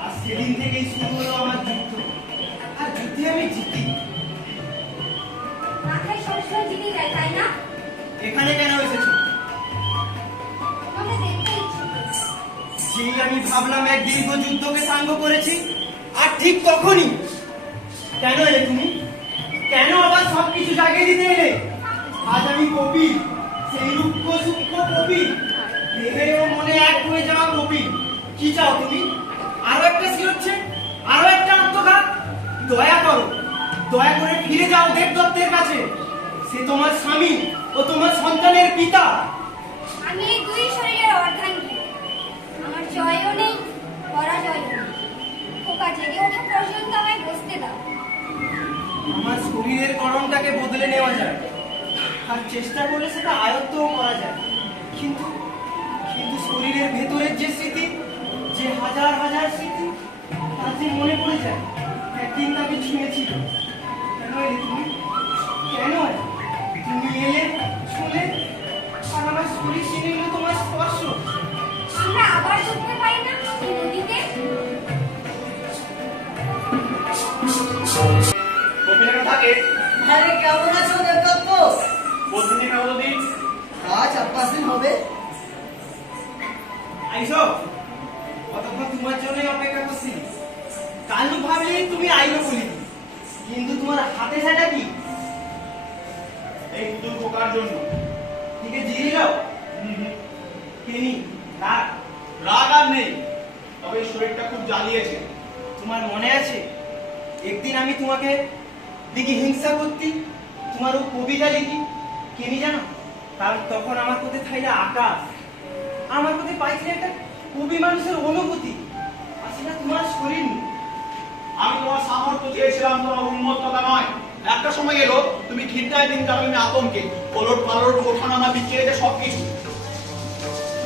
আর সেদিন থেকেই শুরু হলো আমার যুদ্ধ, আর যুদ্ধে আমি জিতি। মাথায় সবসময় জিতে যায় তাই না? এখানে কেন এসেছো? তোমাকে দেখতে ইচ্ছে করছে। যেই আমি ভাবলাম এক দীর্ঘ যুদ্ধকে সাঙ্গ করেছি, আর ঠিক তখনই কেন এলে তুমি? কেন আবার সবকিছু জাগিয়ে দিতে এলে? আজ আমি কপিল, সেই রুক্ষ সূক্ষ্ম কপিল, দেহে ও মনে এক হয়ে যাওয়া কপিল। কি চাও তুমি? আরো একটা শিরোচ্ছে, আরো একটা আত্মঘাত? দয়া করো, দয়া করে ফিরে যাও দেবদত্তের কাছে। সে তোমার স্বামী ও তোমার সন্তানের পিতা। আমি এই দুই শরীরের অর্ধাঙ্গী। আমার জয়ও নেই, পরাজয়ও নেই। খোকা জেগে ওঠা পর্যন্ত আমায় বসতে দাও। আমার শরীরের গড়নটাকে বদলে নেওয়া যায়, আর চেষ্টা করলে সেটা আয়ত্তও করা যায়, কিন্তু কিন্তু শরীরের ভেতরের যে স্মৃতি, যে হাজার হাজার স্মৃতি, তা যে মনে পড়ে যায় একদিন তাকে ছুঁয়েছিল। কেন এলে তুমি? কেন তুমি এলে, শুনে, আর আমার শরীর চিনে নিল তোমার স্পর্শ। আমরা আবার ডুবতে পারি না এই নদীতে? কপিল এখানে থাকে? আরে কেমন আছো দেবদত্ত? প্রতিদিন এখানে কতদিন? আজ 4-5 দিন হবে। আইসো, কতক্ষণ তোমার জন্যই অপেক্ষা করছি। কালু ভাবলি তুমি আইলো বলি, কিন্তু তোমার হাতে সেটা কি? এই পুতুল পোকার জন্য। দিকে জিরিয়ে যাও। তিনি রাগ। রাগ আর নেই, তবে এই শরীরটা খুব জ্বালিয়েছে। তোমার মনে আছে একদিন আমি তোমাকে দেখি হিংসা করতি, তোমার ও কবিতা লিখি, কেনি জানো? কারণ তখন আমার প্রতি থাইলে আকাশ, আমার প্রতি পাইছিলে একটা কবি মানুষের অনুভূতি, আর সেটা তোমার শরীর নেই। আমি তোমার সামর্থ্য চেয়েছিলাম, তোমার উন্মত্ততা নয়। একটা সময় এলো তুমি ঘিরটায় দিন কাটালে আতঙ্কে, পলট পালট ওঠানামা বিচ্ছেদে সবকিছু।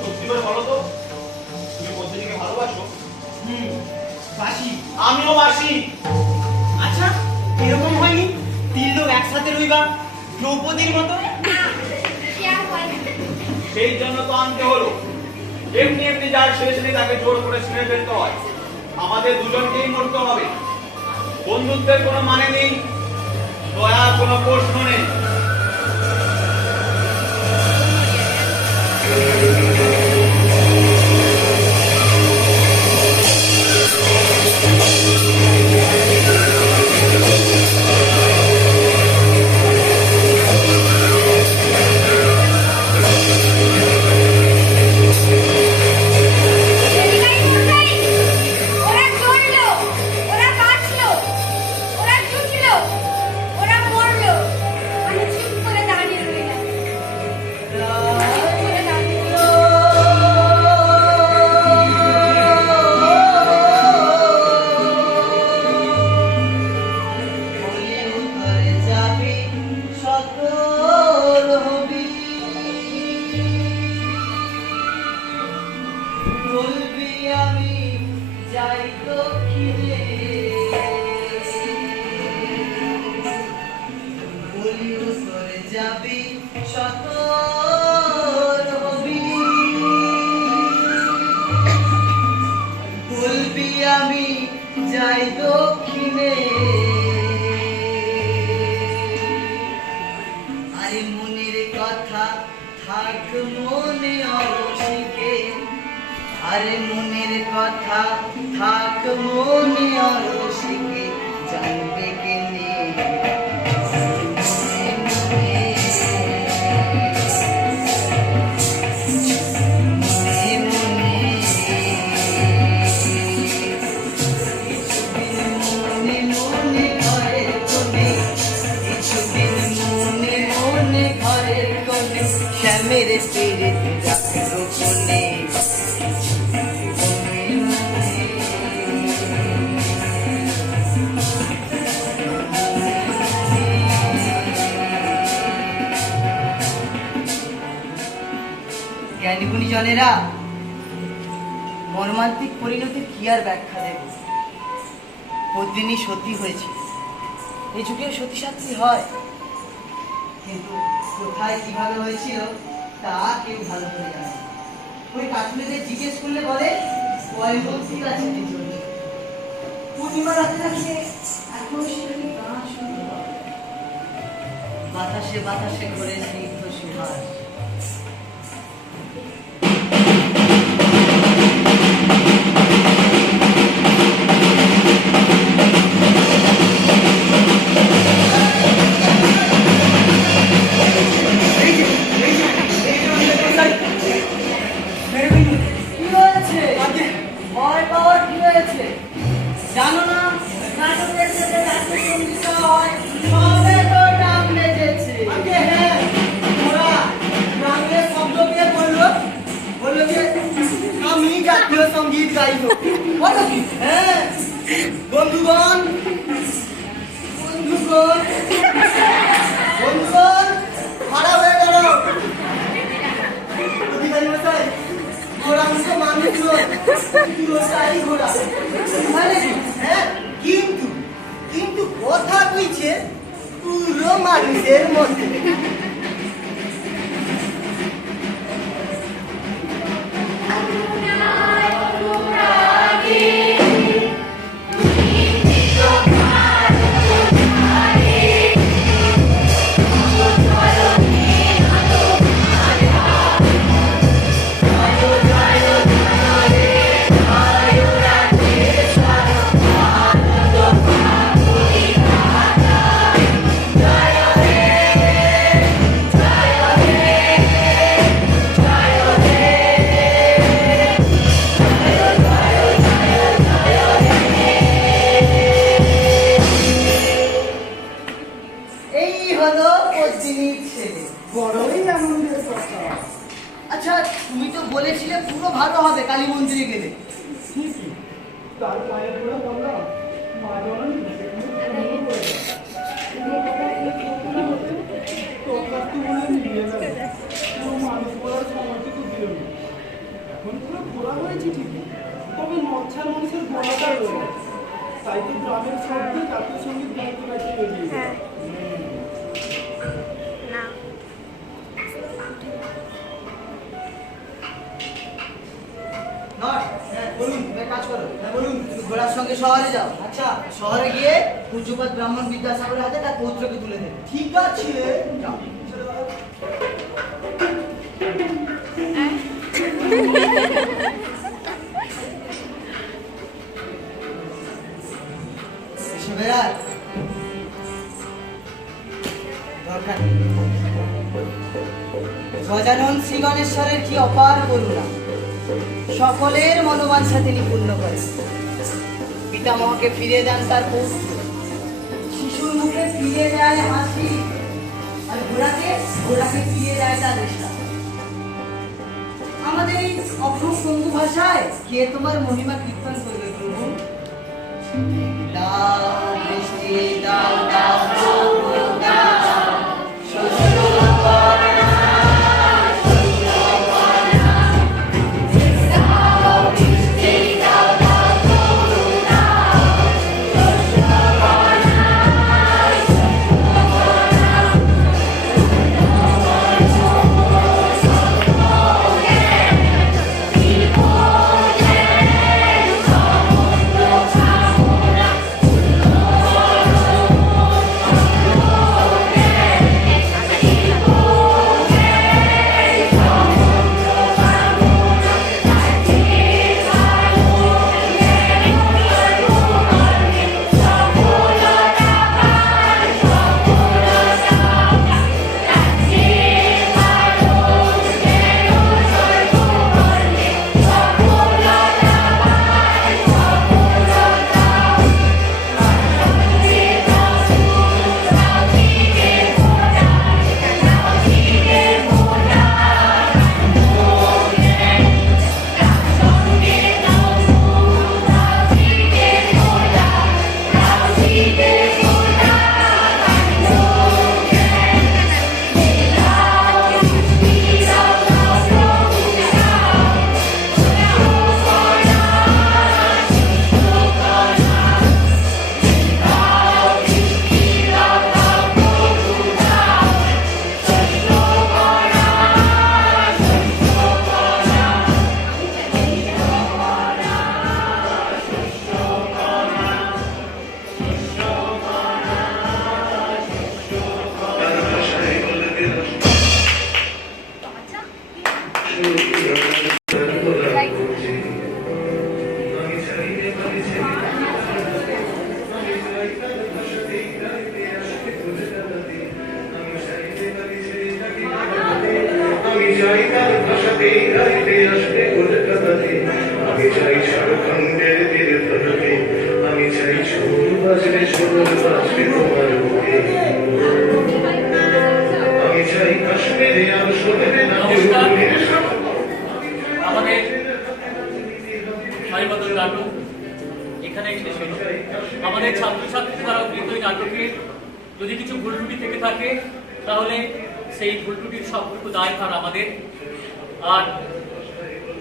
সত্যি করে বলো তো, তুমি পদ্ধতিকে ভালোবাসো? বাসি। আমিও বাসি। আচ্ছা, এরকম হয়নি তিন লোক একসাথে রইবা দ্রৌপদীর মতো? না, সে আর হয় না। সেই জন্য তো আনতে হলো। এমনি এমনি যার শেষ নেই তাকে জোর করে ছিঁড়ে ফেলতে হয়। আমাদের দুজনকেই মরতে হবে। বন্ধুত্বের কোনো মানে নেই, দয়ার কোনো প্রশ্ন নেই। যাই দক্ষিণে বলি উত্তরে যাবি সতর হবি বলবি আমি যাই দক্ষিণে আরে মনের কথা থাক মনে অরসিকে আরে মনের কথা থাক মনে অরসিকে জানবে কেনে মেরে পেরে রাখলো কোনে জ্ঞানী গুণীজনেরা মর্মান্তিক পরিণতির কি আর ব্যাখ্যা দেব পদ্মিনী সতী হয়েছে এই যুগে সতী সাত্রী হয় কিন্তু কোথায় কিভাবে হয়েছিল তা কেউ ভালো করে জানে ওই কাশ্মীরে জিজ্ঞেস করলে বলে পয়গম্বর আছে তিনজনে পূর্ণিমা রাতে থাকলে এখন সেখানে গান শুনতে পাবে বাতাসে বাতাসে ঘুরে স্নিগ্ধ সুহাস জানো না নাটকের সাথে নাটক সঙ্গীত হয় সবে তো নাম বেজেছে হ্যাঁ ওরা গ্রামের শব্দ দিয়ে বললো যে আমি জাতীয় সঙ্গীত গাইব বলো কি হ্যাঁ বন্ধুগণ বন্ধুগণ বন্ধুগণ খারাপ হয়ে গেল অধিকারী মশাই ঘোড়া মুখে মানুষ নয় ঘোড়া হ্যাঁ কিন্তু কিন্তু কথা কইছে পুরো মানুষের মধ্যে আচ্ছা তুমি তো বলেছিলে পুরো ভালো হবে কালী মন্দিরে গেলে ঠিকই তার পায়ে পড়ে বললাম মা জননী তোর তো বলে নিয়ে যাবে পুরো মানুষ পড়ার সময়টুকু দিল না এখন পুরো ঘোরা হয়েছে ঠিকই তবে নচ্ছার মানুষের ঘোরাটা রয়েছে তাই তো গ্রামের শব্দ জাতীয় সঙ্গীত গাইতে গাইতে বেরিয়ে বলুন কাজ করো বলুন ঘোড়ার সঙ্গে শহরে যাও আচ্ছা শহরে গিয়ে পূজ্যপাত ব্রাহ্মণ বিদ্যাসাগরের হাতে তার পৌত্রকে তুলে দেবে ঠিক আছে যাও। এসো বেড়াল দরকার নেই। গজানন শ্রী গণেশ্বরের কি অপার করুণা সকলের মনোবাঞ্ছা তিনি পূর্ণ করেন পিতামহকে ফিরে দেন তার পৌত্র শিশুর মুখে ফিরে যায় হাসি আর ঘোড়াকে ফিরে যায় তার রেশা আমাদের এই অভ্রম বঙ্গু ভাষায় কে তোমার মহিমা কীর্তন করবে প্রভু দাও বৃষ্টি দাও দাও প্রভু দাও শস্য করুণা শস্য করুণা দাও বৃষ্টি দাও দাও প্রভু নমস্কার। আমাদের সারিবদ্ধ নাটক এখানে শেষ হলো। আমাদের ছাত্রছাত্রী দ্বারা গৃহীত এই নাটকে যদি কিছু ভুল ত্রুটি থেকে থাকে তাহলে সেই ভুল ত্রুটির সবটুকু দায়ভার আমাদের। আর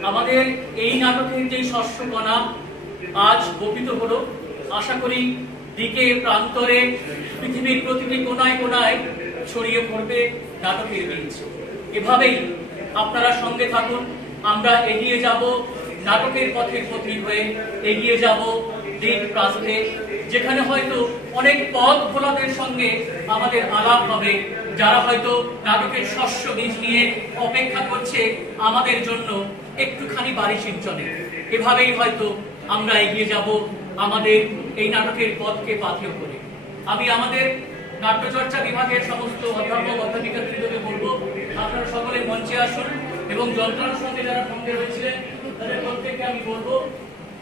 আমাদের এই নাটকের যে শস্যকণা আজ বপিত হলো, আশা করি দিকে প্রান্তরে পৃথিবীর প্রতিটি কোনায় কোনায় ছড়িয়ে পড়বে নাটকের বীজ। এভাবেই আপনারা সঙ্গে থাকুন, আমরা এগিয়ে যাব নাটকের পথের পথিক হয়ে, এগিয়ে যাব দিক প্রান্তে, যেখানে হয়তো অনেক পথ ভোলাদের সঙ্গে আমাদের আলাপ হবে, যারা হয়তো নাটকের শস্য বীজ নিয়ে অপেক্ষা করছে আমাদের জন্য একটুখানি বাড়ি সিঞ্চনে। এভাবেই হয়তো আমরা এগিয়ে যাব আমাদের এই নাটকের পথকে পাথেয় করে। আমি আমাদের নাট্যচর্চা বিভাগের সমস্ত অধ্যাপক অধ্যাপিকাকে বলবো, আপনারা সকলে মঞ্চে আসুন এবং যন্ত্রণার সঙ্গে যারা সঙ্গে রয়েছিলেন তাদের প্রত্যেককে আমি বলবো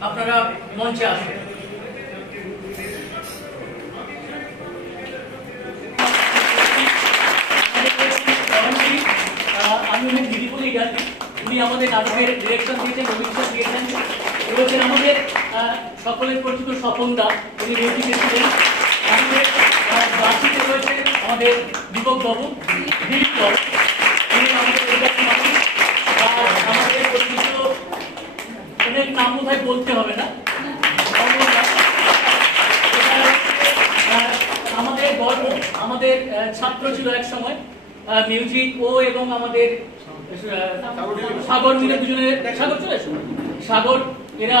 আপনারা মঞ্চে আসুন। আমি অনেক দিদি বলেই জানি, উনি আমাদের নাটকের ডিরেকশন দিয়েছেন, অভিজ্ঞতা দিয়েছেন। বলছেন আমাদের সকলের পরিচিত স্বপন দা, উনি মিউজিকে ছিলেন। আমাদের বাসিতে রয়েছে আমাদের দীপক বাবু, দিলীপ বাবু, উনি আমাদের আর আমাদের পরিচিত অনেক নাম বোধহয় বলতে হবে না। আমাদের গর্ব, আমাদের ছাত্র ছিল এক সময় মিউজিক ও এবং আমাদের সাগর মিলে দুজনে, সাগর চলে এসো, সাগর এরা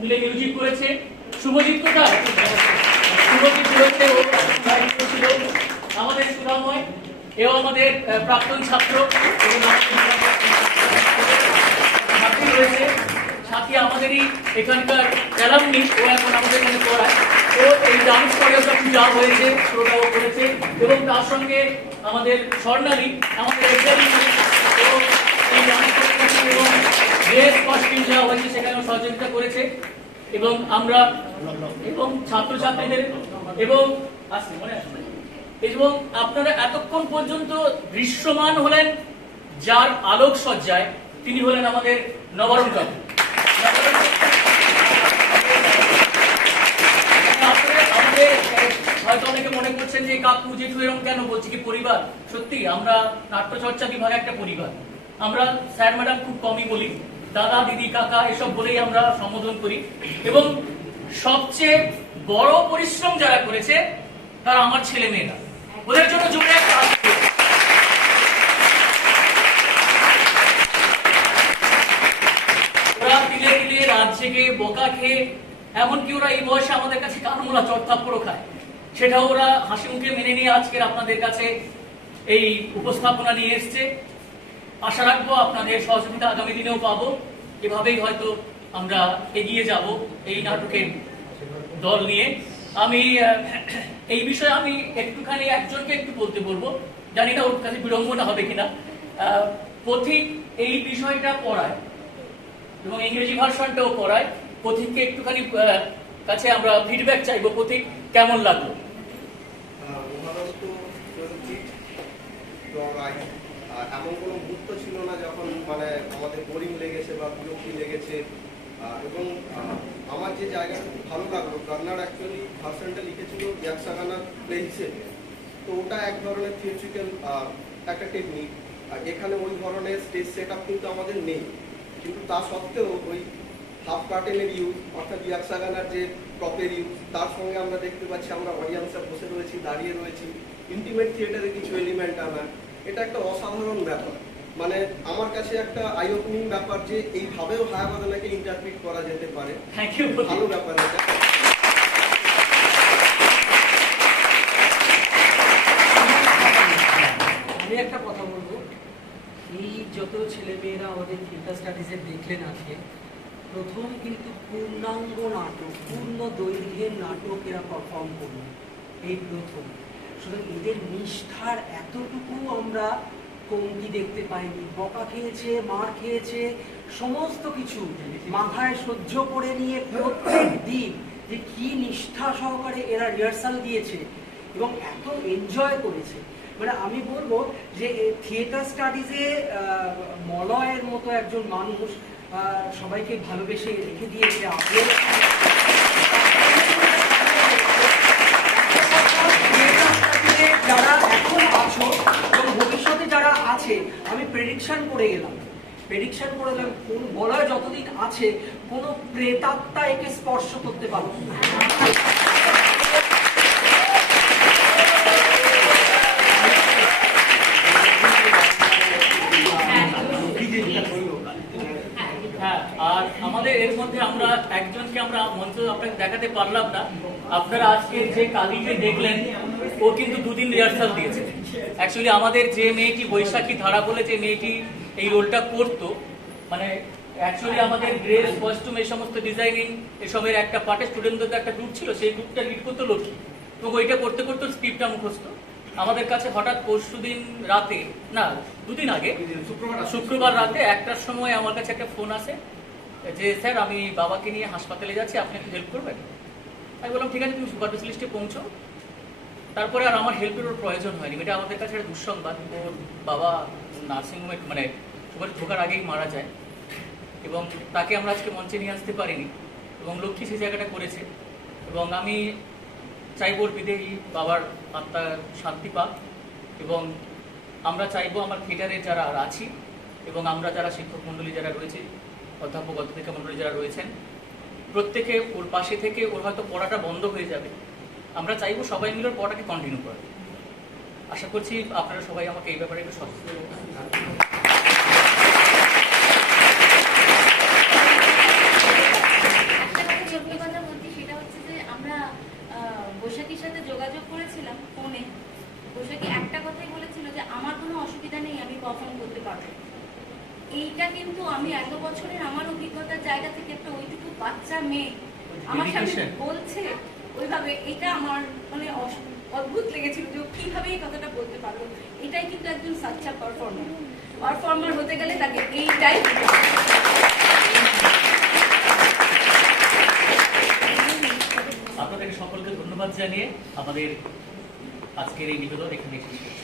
মিলে মিউজিক করেছে। শুভজিৎ কোথায়? শুভজিৎ করেছে, ও ছিল আমাদের সুধাময়, এও আমাদের প্রাক্তন ছাত্র সাথী রয়েছে। সাথী আমাদেরই এখানকার অ্যালামনি, ও এখন আমাদের এখানে পড়ায়। ও এই ডান্স কোরিওগ্রাফি যা হয়েছে ওটাও করেছে, এবং তার সঙ্গে আমাদের স্বর্ণালী আমাদের এই ডান্স কোরিওগ্রাফি এবং ড্রেস কস্টিউম যা হয়েছে সেখানেও সহযোগিতা করেছে। এবং আমরা এবং ছাত্রছাত্রীদের এবং এবং আপনারা এতক্ষণ পর্যন্ত দৃশ্যমান হলেন যার আলোক সজ্জায়, তিনি হলেন আমাদের নবরণ কাকু। আমাদের হয়তো অনেকে মনে করছেন যে কাকু জেঠু এরকম কেন বলছি, কি পরিবার? সত্যি আমরা নাট্যচর্চা বিভাগে একটা পরিবার। আমরা স্যার ম্যাডাম খুব কমই বলি, দাদা দিদি কাকা এসব বলেই আমরা সম্বোধন করি। এবং সবচেয়ে বড় পরিশ্রম যারা করেছে তারা আমার ছেলে মেয়েরা, ওদের জন্য জোরে একটা হাত তালি। ওরা তিলে তিলে রাত জেগে বকা খেয়ে, এমনকি ওরা এই বয়সে আমাদের কাছে কানমোলা চড়থাপ্পড়ও খায়, সেটাও ওরা হাসি মুখে মেনে নিয়ে আজকের আপনাদের কাছে এই উপস্থাপনা নিয়ে এসছে। আশা রাখবো আপনাদের সহযোগিতা আগামী দিনেও পাবো। এভাবেই হয়তো আমরা এগিয়ে যাব এই নাটকের দল নিয়ে। আমি এই বিষয়ে আমি একটুখানি একজনকে একটু বলতে বলবো, জানি না ওর কাছে বিড়ম্বনা হবে কিনা। পথিক এই বিষয়টা পড়ায় এবং ইংরেজি ভার্সনটাও পড়ায়। পথিককে একটুখানি কাছে আমরা ফিডব্যাক চাইবো, পথিক কেমন লাগলো? এমন কোনো মুহূর্ত ছিল না যখন মানে আমাদের বোরিং লেগেছে বা বিরক্তি লেগেছে। এবং আমার যে জায়গাটা খুব ভালো লাগলো, কর্নার অ্যাকচুয়ালি ভার্সনটা লিখেছিল ইয়াকশাগানার প্লে হিসেবে। তো ওটা এক ধরনের থিয়েট্রিক্যাল একটা টেকনিক। আর এখানে ওই ধরনের স্টেজ সেট আপ কিন্তু আমাদের নেই, কিন্তু তা সত্ত্বেও ওই হাফ কার্টেনের ইউজ, অর্থাৎ ইয়াকশাগানার যে প্রপের ইউজ, তার সঙ্গে আমরা দেখতে পাচ্ছি আমরা অডিয়েন্সে বসে রয়েছি, দাঁড়িয়ে রয়েছি, ইন্টিমেট থিয়েটারে কিছু এলিমেন্ট আনা, এটা একটা অসাধারণ ব্যাপার। মানে আমার কাছে একটা আই ওপেনিং ব্যাপার যে এইভাবেও হায়াবাদনাকে ইন্টারপ্রিট করা যেতে পারে। ভালো ব্যাপার এটা। আমি একটা কথা বলবো, এই যত ছেলেমেয়েরা আমাদের থিয়েটার স্টাডিজে দেখলেন আজকে, প্রথম কিন্তু পূর্ণাঙ্গ নাটক, পূর্ণ দৈর্ঘ্যের নাটক এরা পারফর্ম করলো, এই প্রথম। সুতরাং এদের নিষ্ঠার এতটুকু আমরা কমতি দেখতে পাইনি। বকা খেয়েছে, মার খেয়েছে, সমস্ত কিছু মাথায় সহ্য করে নিয়ে প্রত্যেক দিন যে কি নিষ্ঠা সহকারে এরা রিহার্সাল দিয়েছে এবং এত এনজয় করেছে। মানে আমি বলবো যে থিয়েটার স্টাডিজে মলয়ের মতো একজন মানুষ সবাইকে ভালোবেসে রেখে দিয়েছে। যারা এখন আছো এবং ভবিষ্যতে যারা আছে, আমি প্রেডিকশন করে গেলাম কোন বলয় যতদিন আছে কোনো প্রেতাত্মা একে স্পর্শ করতে পারবে না। হ্যাঁ, আর আমাদের এর মধ্যে আমরা একজনকে আমরা মঞ্চ আপনাকে দেখাতে পারলাম না। আপনারা আজকে যে কালীকে দেখলেন, ও কিন্তু 2 দিন রিহার্সাল দিয়েছে। অ্যাকচুয়ালি আমাদের যে মেয়েটি বৈশাখী ধারা বলে যে মেয়েটি এই রোলটা করতো, মানে অ্যাকচুয়ালি আমাদের ড্রেস, কস্টিউম, এই সমস্ত ডিজাইনিং এসবের একটা পার্টে স্টুডেন্টদের একটা গ্রুপ ছিল, সেই গ্রুপটা লিড করতো লক্ষ্মী। তো ওইটা করতে করতে স্ক্রিপ্টটা মুখস্থ। আমাদের কাছে হঠাৎ পরশুদিন রাতে, না 2 দিন আগে, শুক্রবার রাতে 1টার সময় আমার কাছে একটা ফোন আসে যে স্যার আমি বাবাকে নিয়ে হাসপাতালে যাচ্ছি, আপনি একটু হেল্প করবেন। আমি বললাম ঠিক আছে, তুমি সুপার স্পেশালিস্টে পৌঁছো। তারপরে আর আমার হেল্পের ওর প্রয়োজন হয়নি। এটা আমাদের কাছে একটা দুঃসংবাদ। ওর বাবা নার্সিংহোমে মানে সুপার ঢোকার আগেই মারা যায় এবং তাকে আমরা আজকে মঞ্চে নিয়ে আসতে পারিনি এবং লক্ষ্মী সেই জায়গাটা করেছে। এবং আমি চাইবো ওর বিদেহী বাবার আত্মা শান্তি পাক এবং আমরা চাইবো আমার থিয়েটারে যারা আছি এবং আমরা যারা শিক্ষক মণ্ডলী যারা রয়েছে, অধ্যাপক অধ্যাপিকা মণ্ডলী যারা রয়েছেন, প্রত্যেকে ওর পাশে থেকে, ওর হয়তো পড়াটা বন্ধ হয়ে যাবে, আমরা চাইবো সবাই মিলে ওর পড়াটাকে কন্টিনিউ করে। আশা করছি আপনারা সবাই আমাকে এই ব্যাপারে একটু সচেতন করবেন। সত্যি কথা বলছি, সেটা হচ্ছে যে আমরা বৈশাখীর সাথে যোগাযোগ করেছিলাম ফোনে। বৈশাখী একটা কথাই বলেছিল যে আমার কোনো অসুবিধা নেই, আমি পারফর্ম করতে পারবো। এইটা কিন্তু আমি এত বছরের আমার অভিজ্ঞতার জায়গা থেকে একটা ওইটুকু বাচ্চা মেয়ে আমার সামনে বলছে ওইভাবে, এটা আমার মানে অদ্ভুত লেগেছিল যে কিভাবে এই কথাটা বলতে পারলো। এটাই কিন্তু একজন সাচ্চা পারফর্মার হতে গেলে তাকে এইটাই আপনাদের সকলকে ধন্যবাদ জানিয়ে আমাদের আজকের এই নিবেদন এখানে শেষ করছি।